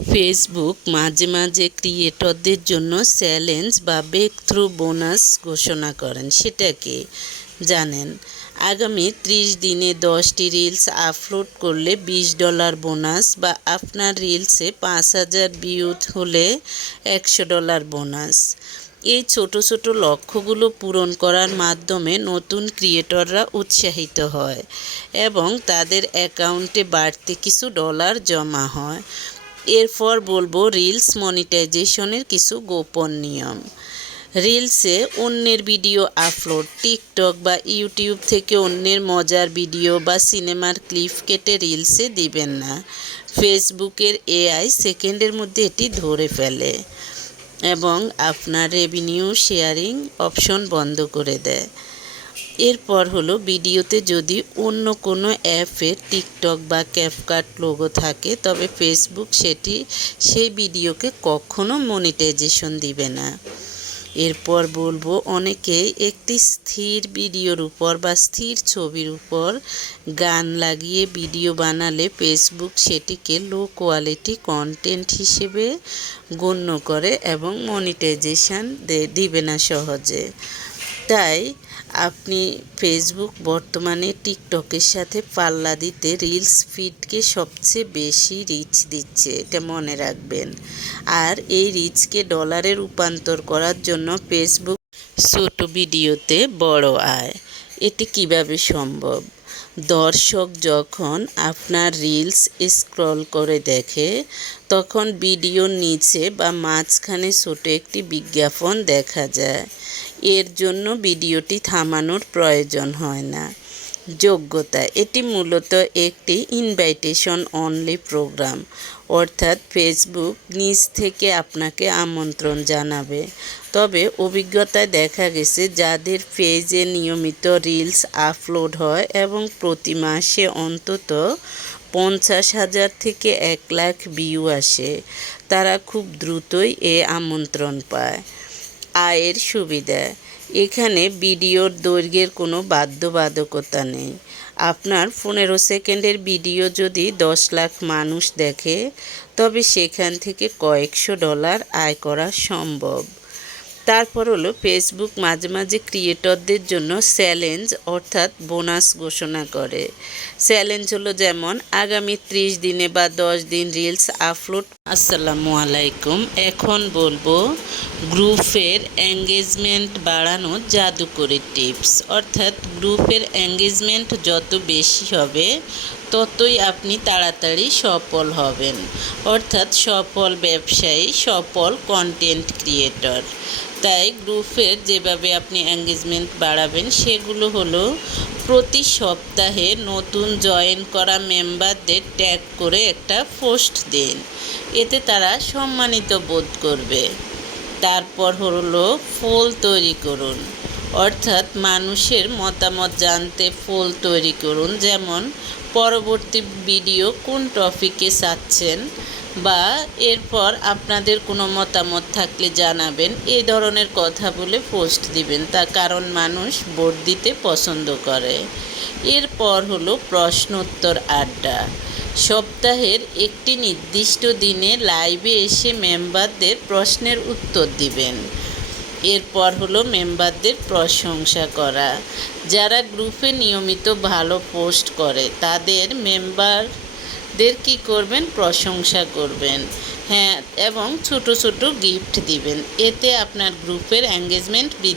Facebook মাঝে মাঝে ক্রিয়েটরদের জন্য চ্যালেঞ্জ বা ব্রেক থ্রু বোনাস ঘোষণা করেন। সেটা কি জানেন? আগামী 30 দিনে 10টি রিলস আপলোড করলে $20 বোনাস, বা আপনার রিলসে 5,000 ভিউ হলে $100 বোনাস। এই ছোট ছোট লক্ষ্যগুলো পূরণ করার মাধ্যমে নতুন ক্রিয়েটররা উৎসাহিত হয় এবং তাদের অ্যাকাউন্টে বাড়তি কিছু ডলার জমা হয়। এরপর বলবো রিলস মনিটাইজেশনের কিছু গোপন নিয়ম। রিলসে অন্যের ভিডিও আপলোড, টিকটক বা ইউটিউব থেকে অন্যের মজার ভিডিও বা সিনেমার ক্লিপ কেটে রিলসে দিবেন না। ফেসবুকের এআই সেকেন্ডের মধ্যে এটি ধরে ফেলে এবং আপনার রেভিনিউ শেয়ারিং অপশন বন্ধ করে দেয়। এরপর হলো ভিডিওতে যদি অন্য কোনো অ্যাপের টিকটক বা ক্যাপকাট লোগো থাকে, তবে ফেসবুক সেই ভিডিওকে কখনো মনিটাইজেশন দিবে না। এরপর বলবো অনেকেই একটি স্থির ভিডিওর উপর বা স্থির ছবির উপর গান লাগিয়ে ভিডিও বানালে ফেসবুক সেটিকে লো কোয়ালিটি কন্টেন্ট হিসেবে গণ্য করে এবং মনিটাইজেশন দিবে না সহজে। তাই আপনি ফেসবুক বর্তমানে টিকটকের সাথে পাল্লা দিতে রিলস ফিডকে সবচেয়ে বেশি রিচ দিচ্ছে, এটা মনে রাখবেন। আর এই রিচকে ডলারে রূপান্তর করার জন্য ফেসবুক ছোট ভিডিওতে বড় আয়। এটি কিভাবে সম্ভব? দর্শক যখন আপনার রিলস স্ক্রল করে দেখে, তখন ভিডিওর নিচে বা মাঝখানে ছোট একটি বিজ্ঞাপন দেখা যায়। এর জন্য ভিডিওটি থামানোর প্রয়োজন হয় না। যোগ্যতা: এটি মূলত একটি ইনভাইটেশন অনলি প্রোগ্রাম, অর্থাৎ ফেসবুক নিজ থেকে আপনাকে আমন্ত্রণ জানাবে। তবে অভিজ্ঞতায় দেখা গেছে যাদের পেজে নিয়মিত রিলস আপলোড হয় এবং প্রতি মাসে অন্তত 50,000 থেকে 1 লাখ ভিউ আসে, তারা খুব দ্রুতই এ আমন্ত্রণ পায়। আয়ের সুবিধা: এখানে ভিডিওর দৈর্ঘ্যের কোনো বাধ্যবাধকতা নেই। আপনার 15 সেকেন্ডের ভিডিও যদি 10 লাখ মানুষ দেখে, তবে সেখান থেকে কয়েকশো ডলার আয় করা সম্ভব। তারপর হলো ফেসবুক মাঝে মাঝে ক্রিয়েটরদের জন্য চ্যালেঞ্জ অর্থাৎ বোনাস ঘোষণা করে। চ্যালেঞ্জ হলো যেমন আগামী 30 দিনে বা 10 দিন রিলস আপলোড। আসসালামু আলাইকুম। এখন বলবো গ্রুপের এঙ্গেজমেন্ট বাড়ানোর জাদুকরি টিপস। অর্থাৎ গ্রুপের এঙ্গেজমেন্ট যত বেশি হবে, ততই আপনি তাড়াতাড়ি সফল হবেন। অর্থাৎ সফল ব্যবসায়ী, সফল কন্টেন্ট ক্রিয়েটর। তাই গ্রুপের যেভাবে আপনি এঙ্গেজমেন্ট বাড়াবেন সেগুলো হলো প্রতি সপ্তাহে নতুন জয়েন করা মেম্বারদের ট্যাগ করে একটা পোস্ট দিন, এতে তারা সম্মানিত বোধ করবে। তারপর হলো পোল তৈরি করুন, অর্থাৎ মানুষের মতামত জানতে পোল তৈরি করুন। যেমন পরবর্তী ভিডিও কোন টপিকে চাচ্ছেন, বা এরপর আপনাদের কোনো মতামত থাকলে জানাবেন, এই ধরনের কথা বলে পোস্ট দিবেন, কারণ মানুষ ভোট দিতে পছন্দ করে। এরপর হলো প্রশ্নোত্তর আড্ডা। সপ্তাহের একটি নির্দিষ্ট দিনে লাইভে এসে মেম্বারদের প্রশ্নের উত্তর দিবেন। এরপর হলো মেম্বারদের প্রশংসা করা। যারা গ্রুপে নিয়মিত ভালো পোস্ট করে তাদের মেম্বারদের কী করবেন? প্রশংসা করবেন। হ্যাঁ, এবং ছোট ছোট গিফট দিবেন। এতে আপনার গ্রুপের এঙ্গেজমেন্ট বৃদ্ধি